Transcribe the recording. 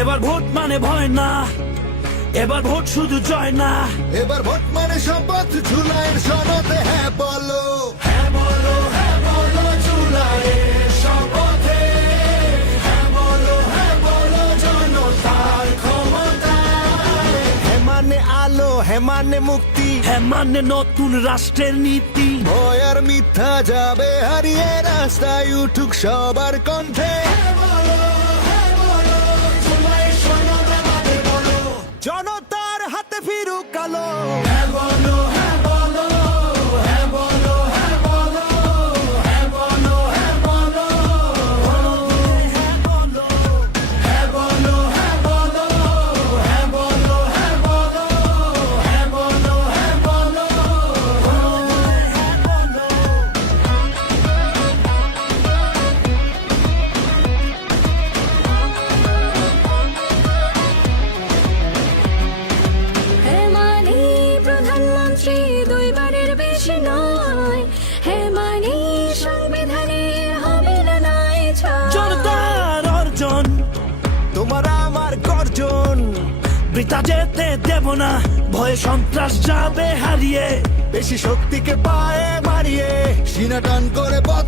এবার ভোট মানে ভয় না। এবার ভোট শুধু জয় না। এবার ভোট মানে শপথ জুলাইয়ের সনদে হ্যাঁ বলো। হ্যাঁ বলো হ্যাঁ বলো শপথে। হ্যাঁ বলো হ্যাঁ বলো জনতার মানে আলো হে মানে মুক্তি। হ্যাঁ মানে নতুন রাষ্ট্রের নীতি। ভয় আর মিথ্যা যাবে হারিয়ে রাস্তায় উঠুক সবার কণ্ঠে। জনতার বৃথা যেতে দেব না। ভয়ে সন্ত্রাস যাবে হারিয়ে। বেশি শক্তিকে পায়ে মারিয়ে। সিনা টান করে পথ